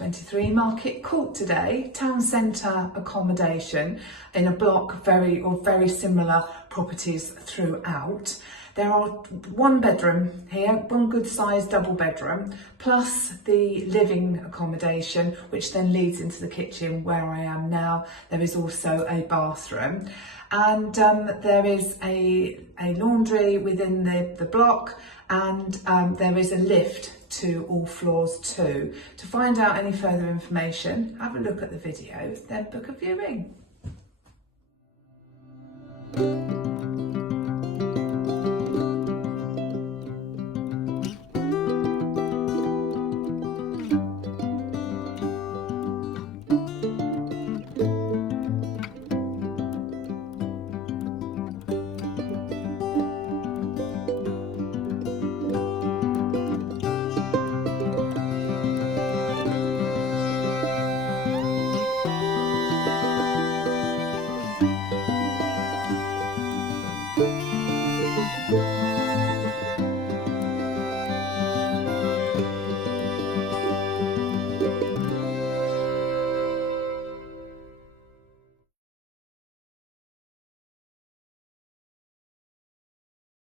23 Market Court today, town centre accommodation in a block very similar properties throughout. There are one bedroom here, one good sized double bedroom, plus the living accommodation, which then leads into the kitchen where I am now. There is also a bathroom, and there is a laundry within the block, and there is a lift to all floors too. To find out any further information, have a look at the video, then book a viewing.